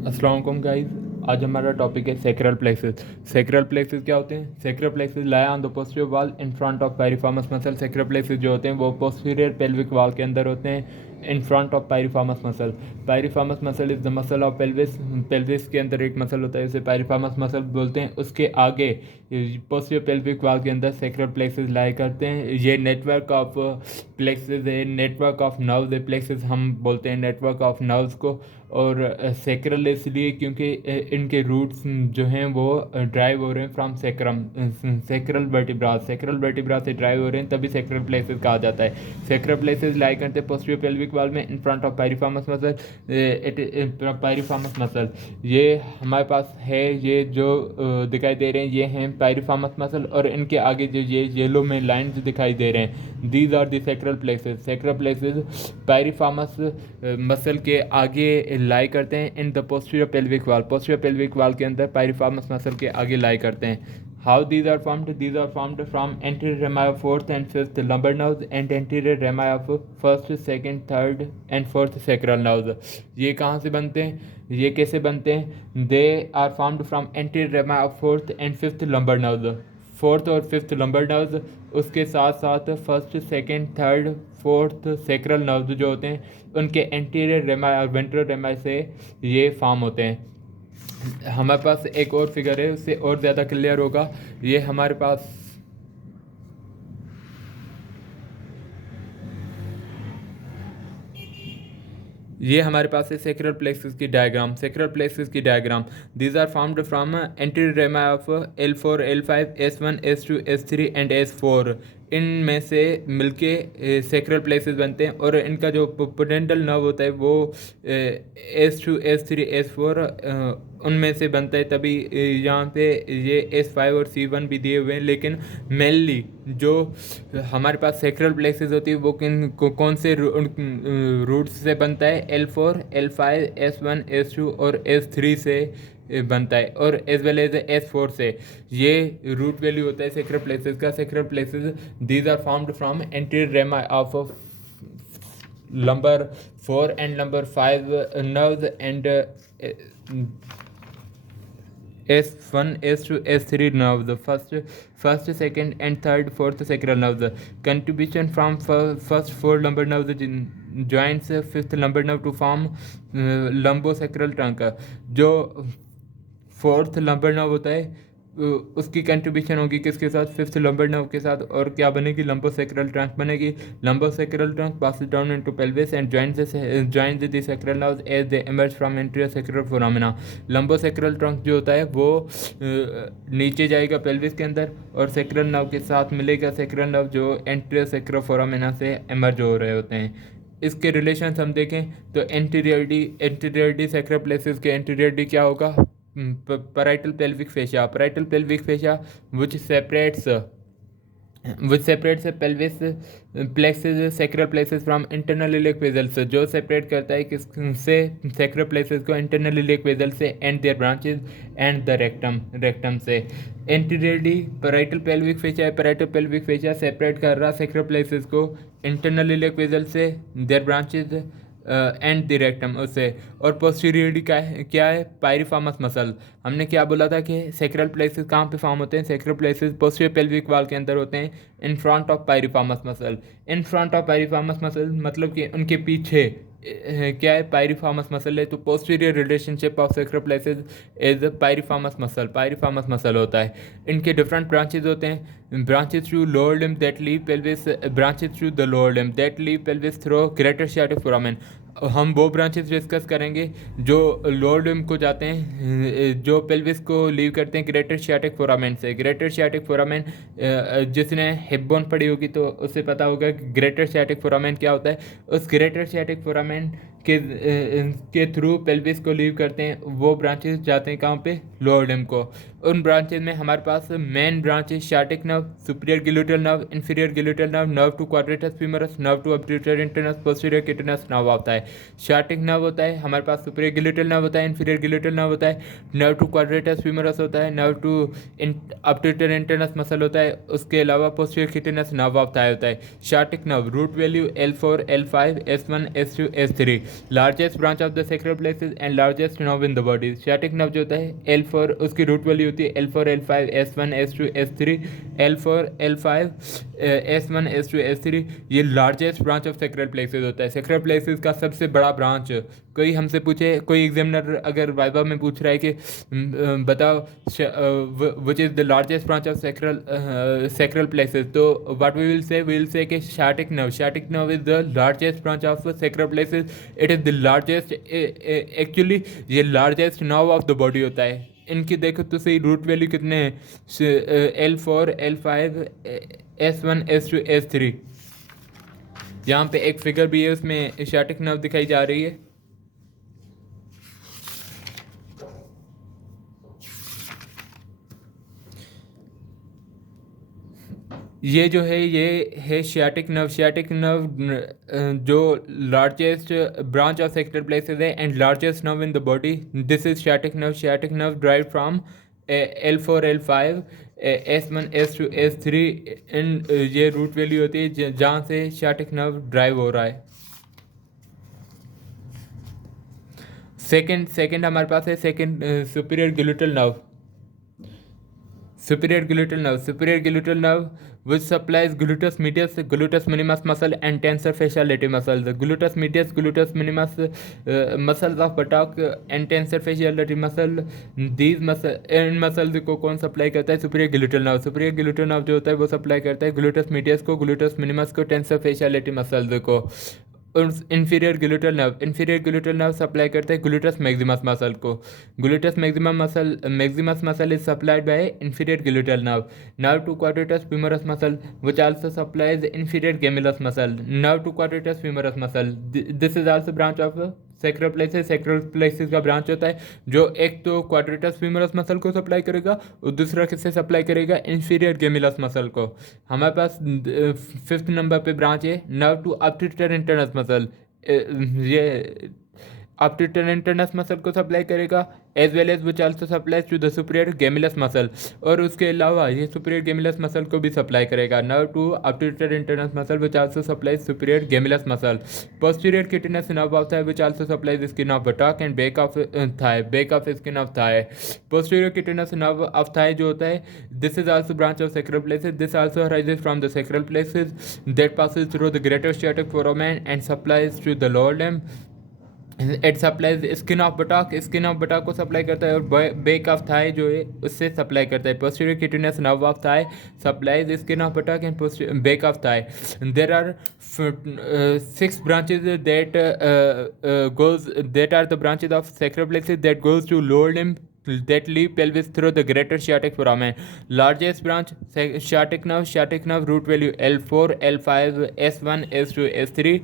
अस्सलाम वालेकुम गाइस। आज हमारा टॉपिक है सेक्रल प्लेक्सेस। सेक्रल प्लेक्सेस क्या होते हैं? Sacral plexus lie on the posterior wall in front of piriformis muscle. Sacral plexus जो होते हैं वो पोस्टीरियर पेल्विक वॉल के अंदर होते हैं in front of piriformis muscle. Piriformis muscle is the muscle of pelvis. Pelvis के अंदर एक मसल होता है उसे पायरिफॉर्मस मसल बोलते हैं। उसके आगे पोस्टीरियर पेल्विक वॉल के अंदर सेक्रल प्लेक्सेस लाई करते हैं। ये नेटवर्क ऑफ प्लेक्सेस है, नेटवर्क ऑफ नर्व्स है। प्लेक्सेस हम बोलते हैं नेटवर्क ऑफ नर्व्स को। और सेक्रल इसलिए क्योंकि इनके रूट्स जो हैं वो ड्राइव हो रहे हैं फ्रॉम सेक्रम, सेक्रल वर्टिब्रा से ड्राइव हो रहे हैं, तभी सेक्रल प्लेसेस कहा जाता है। सेक्रल प्लेसेस लाई करते हैं पोस्टीरियर पेल्विक वॉल में in front of piriformis muscle. Piriformis muscle ये हमारे पास है, ये जो दिखाई दे रहे हैं ये हैं पायरिफॉर्मस मसल। और इनके आगे जो ये येलो में लाइन्स दिखाई दे रहे हैं, these are the sacral plexus. Sacral plexus piriformis muscle के आगे लाई करते हैं in the posterior pelvic wall. Posterior pelvic wall के अंदर पायरिफॉर्मस मसल के आगे लाई करते हैं। How these are formed? These are formed from anterior rami of fourth and fifth lumbar nerves and anterior rami of first, second, third and fourth sacral nerves। ये कहाँ से बनते हैं, ये कैसे बनते हैं? They are formed from anterior rami of fourth and fifth lumbar nerves। Fourth और फिफ्थ लंबर नर्व्स, उसके साथ साथ first, second, third, fourth sacral nerves जो होते हैं उनके एंटीरियर रेमाई और वेंट्रल रेमाई से ये फॉर्म होते हैं। हमारे पास एक और फिगर है, उससे और ज़्यादा क्लियर होगा। ये हमारे पास है सेक्रल प्लेक्सस की डायग्राम। सेक्रल प्लेक्सस की diagram, these are formed from anterior rami of L4, L5, S1, S2, S3 and S4। इनमें से मिलके सेक्रल प्लेक्सस बनते हैं और इनका जो पोडेंटल नर्व होता है वो S2, S3, S4 उनमें से बनता है। तभी यहाँ पे ये S5 और C1 भी दिए हुए हैं। लेकिन मेनली जो हमारे पास सेक्रल प्लेक्सस होती है वो कौन से रूट्स से बनता है? L4, L5, S1, S2 और S3 से बनता है, और एज वेल एज S4 से। ये रूट वैल्यू होता है सेक्रल प्लेक्सस का। Sacral plexus these are formed from anterior rami of lumbar 4 and lumbar 5 nerves and S1, S2, S3 nerves, first, second and third, fourth sacral nerves। Contribution from first four lumbar nerves joins fifth lumbar nerve to form lumbosacral trunk। जो fourth lumbar nerve होता है उसकी contribution होगी किसके साथ? Fifth lumbar nerve के साथ। और क्या बनेगी? लंबोसेक्रल ट्रंक बनेगी। Lumbosacral trunk passes down into pelvis and joins the sacral nerves as they emerge from anterior sacral foramina। Lumbosacral trunk जो होता है वो नीचे जाएगा पेल्विस के अंदर और सेक्रल नर्व के साथ मिलेगा। सेक्रल नर्व जो एंटीरियर सैक्रल फोरामिना से एमर्ज हो रहे होते हैं। इसके रिलेशन हम देखें तो एंटीरियरडी सैक्रल प्लेक्सस के एंटीरियरडी क्या होगा? parietal pelvic fascia। parietal pelvic fascia which separates pelvis plexus sacral plexus from internal iliac vessels। जो सेपरेट करता है किससे? sacral plexus को internal iliac vessel से and their branches and the rectum से। anteriorly parietal pelvic fascia है। parietal pelvic fascia separate कर रहा sacral plexus को internal iliac vessel से, their branches and the rectum उससे। और पोस्टीरियरली क्या है? पायरिफॉर्मस मसल। हमने क्या बोला था कि सेक्रल प्लेक्सस कहाँ पे फॉर्म होते हैं? Sacral plexus posterior pelvic wall के अंदर होते हैं in front of piriformis muscle. In front of piriformis muscle मतलब कि उनके पीछे क्या है? पायरिफॉर्मस मसल है। तो posterior relationship of sacral plexus is piriformis muscle होता है। इनके डिफरेंट ब्रांचेज होते हैं। Branches through lower limb that leave pelvis, branches through the lower limb that leave pelvis through greater sciatic foramen. हम वो ब्रांचेस डिस्कस करेंगे जो lower limb को जाते हैं, जो पेल्विस को लीव करते हैं ग्रेटर सियाटिक फोरामेन से। ग्रेटर सियाटिक फोरामेन जिसने हिप बोन पढ़ी होगी तो उससे पता होगा कि ग्रेटर सियाटिक फोरामेन क्या होता है। उस ग्रेटर सियाटिक फोरामेन के थ्रू पेल्विस को लीव करते हैं। वो ब्रांचेस जाते हैं कहाँ पे? लोअर लिम्ब को। उन ब्रांचेज में हमारे पास main branches sciatic nerve, superior gluteal nerve, inferior gluteal nerve, nerve to quadratus femoris, nerve to obturator internus, posterior cutaneous nerve होता है। सियाटिक नर्व होता है हमारे पास, सुपीरियर गिलुटल नर्व होता है, इंफीरियर गिलुटल नर्व होता है, नर्व टू क्वाड्रेटस फीमरस होता है, nerve to obturator internus muscle होता है। उसके अलावा पोस्टीरियर किटनस नर्व होता है। Sciatic nerve root value L4, L5, S1, S2, S3। Largest branch of the sacral plexus and largest nerve in the body. sciatic nerve जो होता है L4, उसकी रूट वैल्यू होती है L4 L5 S1 S2 S3 L4 L5 S1 S2 S3। ये largest branch of sacral places होता है। Sacral plexus का सबसे बड़ा ब्रांच। कोई हमसे पूछे, कोई एग्जामिनर अगर वाइवा में पूछ रहा है कि बताओ which is the largest branch of sacral plexus, तो व्हाट वी विल से कि sciatic nerve। sciatic nerve is the largest branch of sacral plexus. It is the largest, actually ये largest nerve of the body होता है। इनकी देखो तो सही root value कितने हैं, L4 L5 S1 S2 S3। यहाँ पे एक फिगर भी है, उसमें sciatic nerve दिखाई जा रही है। ये जो है ये है sciatic nerve। sciatic nerve जो largest branch of sacral plexus है and largest nerve in the body, this is sciatic nerve। sciatic nerve drive from L4 L5 S1 S2 S3 in ये रूट वैल्यू होती है जहाँ से sciatic nerve drive हो रहा है। सेकंड हमारे पास है second superior gluteal nerve. superior gluteal nerve which supplies gluteus medius, gluteus minimus muscle and tensor fascial latae muscle। The gluteus medius, gluteus minimus muscles of buttock and tensor fascial latae muscle, these in muscles को कौन supply करता है? superior gluteal nerve। superior gluteal nerve जो होता है वो supply करता है gluteus medius को, gluteus minimus को, tensor fascial latae muscles को। इंफीरियर ग्लूटल नर्व सप्लाई करता है ग्लूटस मैक्सिमस मसल को। Gluteus maximus muscle is supplied by inferior gluteal nerve to quadratus femoris muscle which also supplies inferior gemellus muscle. Nerve to quadratus femoris muscle, this is also branch of sacral plexus का branch होता है जो एक तो quadratus femoris muscle को supply करेगा और दूसरा किससे सप्लाई करेगा? इंफीरियर गेमिलस मसल को। हमारे पास 5th नंबर पे ब्रांच है nerve to obturator internus muscle. ये अब्ट्यूटर इंटरनस मसल को सप्लाई करेगा as well as which also supplies to the superior gemellus muscle, और उसके अलावा ये सुपीरियर गेमिलस मसल को भी सप्लाई करेगा। Nerve to obturator internus muscle which also supplies superior gemellus muscle. Posterior cutaneous nerve of thigh which also supplies skin of buttock and back of skin of thigh. Posterior cutaneous nerve of thigh जो होता है this is also branch of sacral plexus. This also arises from the sacral plexus that passes through the greater sciatic foramen and supplies to the lower limb। It supplies skin of buttock को supply करता है और back of thigh जो है उससे supply करता है। Posterior cutaneous nerve of thigh supplies skin of buttock and back of thigh. There are 6 branches that are the branches of sacral plexus that goes to lower limb that leave pelvis through the greater sciatic foramen। Largest branch sciatic nerve root value L4 L5 S1 S2 S3।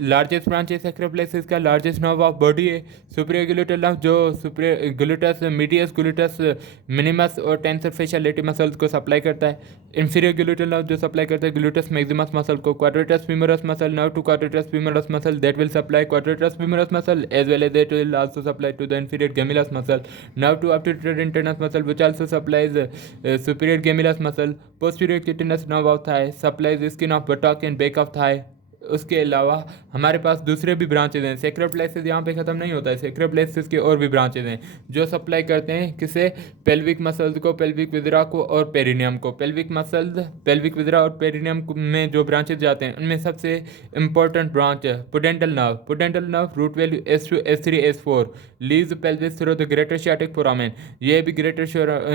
Largest branch है sacral plexus का, largest nerve of body है। Superior gluteal nerve जो superior gluteus medius, gluteus minimus और tensor fascial latae muscles को supply करता है। Inferior gluteal nerve जो supply करता है ग्लूटस मैक्सिमस मसल को। Quadratus femoris muscle nerve to quadratus femoris muscle that will supply quadratus femoris muscle as well as that will also supply to the inferior gemellus muscle. Nerve to obturator internus muscle which also supplies superior gemellus muscle. Posterior cutaneous nerve of thigh supplies skin of buttock and back of thigh. उसके अलावा हमारे पास दूसरे भी branches हैं। Sacral plexus यहाँ पे ख़त्म नहीं होता है, सेक्रल प्लेक्सस के और भी ब्रांचेज हैं जो सप्लाई करते हैं किसे? पेल्विक मसल्स को, पेल्विक विदरा को और पेरिनियम को। पेल्विक मसल्स, पेल्विक विदरा और पेरिनियम में जो ब्रांचेज जाते हैं उनमें सबसे इंपॉर्टेंट ब्रांच है pudendal nerve root value S2 S3 S4 leaves pelvis through the greater sciatic foramen। ये भी ग्रेटर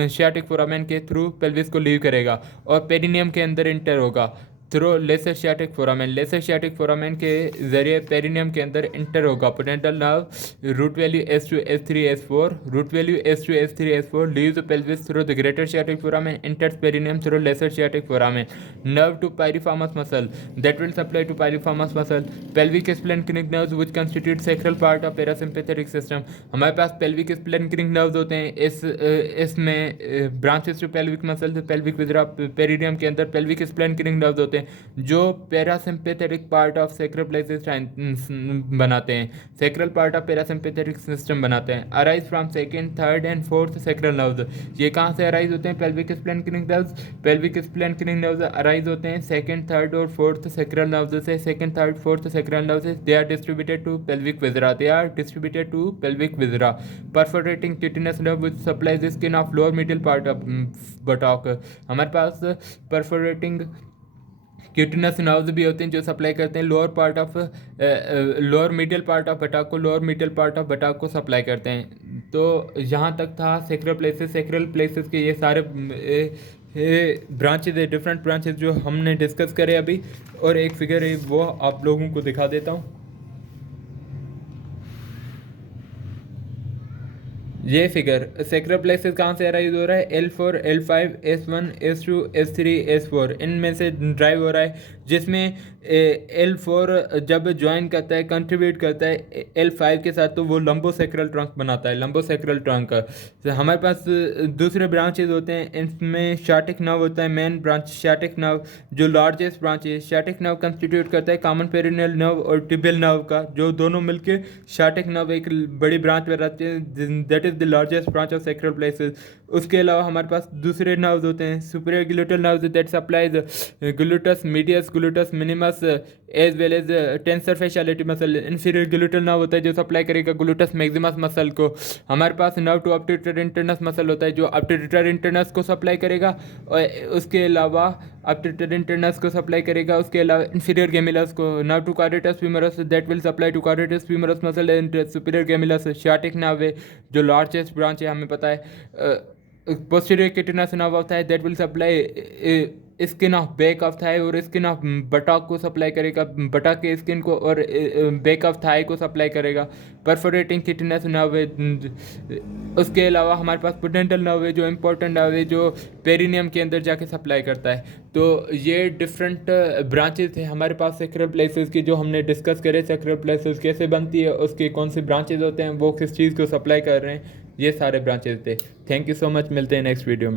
sciatic foramen के थ्रू पेल्विस को लीव करेगा और पेरिनियम के अंदर इंटर होगा through lesser sciatic foramen। Lesser sciatic foramen के जरिए पेरिनियम के अंदर इंटर होगा। Pudendal nerve root value S2 S3 S4 root value S2 S3 S4 leaves pelvis through the greater sciatic foramen enters perineum through lesser sciatic foramen। nerve to pyriformis muscle that will supply to pyriformis muscle। pelvic splanchnic nerves which constitute sacral part of parasympathetic system। हमारे पास pelvic splanchnic nerves होते हैं। इसमें branches to pelvic muscle, pelvic viscera perineum के अंदर pelvic splanchnic nerves होते हैं होते हैं जो parasympathetic part of sacral plexus बनाते हैं, sacral part of parasympathetic system बनाते हैं। Arise from second, third and fourth sacral nerves. ये कहाँ से अराइज होते हैं? Pelvic splanchnic nerves. Pelvic splanchnic nerves arise होते हैं सेकंड, थर्ड और फोर्थ सेक्रल नर्व्स से। Second, third, fourth sacral nerves से they are distributed to pelvic viscera. They are distributed to pelvic viscera. Perforating cutaneous nerve which supplies the skin of lower middle part of buttock. हमारे पास perforating cutaneous nerves भी होते हैं जो supply करते हैं lower part of lower middle part of buttock को, lower middle part of buttock को supply करते हैं। तो यहाँ तक था सेक्रल प्लेसेस। सेक्रल प्लेसेस के ये सारे ब्रांचेज है, डिफरेंट ब्रांचेज जो हमने डिस्कस करे अभी, और एक फिगर है वो आप लोगों को दिखा देता हूँ। ये फिगर सेक्रल प्लेक्सस कहाँ से अराइज हो रहा है? L4, L5, S1, S2, S3, S4 इनमें से ड्राइव हो रहा है, जिसमें L4 जब ज्वाइन करता है, कंट्रीब्यूट करता है L5 के साथ, तो वो लंबोसेक्रल ट्रंक बनाता है, लंबोसेक्रल ट्रंक। तो हमारे पास दूसरे ब्रांचेज होते हैं, इनमें शाटिक नर्व होता है, मेन ब्रांच शाटिक नर्व जो लार्जेस्ट ब्रांच है। शाटिक नर्व कंस्टिट्यूट करता है कॉमन पेरिनियल नर्व और टिबियल नर्व का, जो दोनों मिलकर शाटिक नर्व एक बड़ी ब्रांच में रहते हैं, that is the largest branch of sacral plexus. उसके अलावा हमारे पास दूसरे नर्व्स होते हैं, superior gluteal nerves that supplies gluteus medius, gluteus minimus as well as tensor fascia latae muscle. Inferior gluteal nerve होता है जो सप्लाई करेगा ग्लूटस मैक्सिमस मसल को। हमारे पास नर्व टू ऑब्ट्यूटर इंटरनस मसल होता है जो ऑब्ट्यूटर इंटरनस को सप्लाई करेगा, और उसके अलावा ऑब्ट्यूटर इंटरनस को सप्लाई करेगा, उसके अलावा इन्फीरियर गेमिलस को। Nerve to quadratus femoris that will supply to quadratus femoris muscle and superior gemellus. Sciatic nerve है जो लार्जेस्ट ब्रांच है, हमें पता है। पोस्टीरियर किटिनस नर्व होता है that will supply skin of back of Thai और स्किन ऑफ बटाक को सप्लाई करेगा, बटाक के स्किन को और बैक ऑफ थाई को सप्लाई करेगा। परफोरेटिंग किटिनस नर्व है। उसके अलावा हमारे पास पोडेंटल नर्व है जो इम्पोर्टेंट नर्व है, जो पेरिनियम के अंदर जाके सप्लाई करता है। तो ये डिफरेंट ब्रांचेस थे हमारे पास सेक्रल प्लेक्सस की, जो हमने डिस्कस करे। सेक्रल प्लेक्सस कैसे बनती है, उसके कौन से ब्रांचेज होते हैं, वो किस चीज़ को सप्लाई कर रहे हैं, ये सारे ब्रांचेज थे। थैंक यू सो मच, मिलते हैं नेक्स्ट वीडियो में।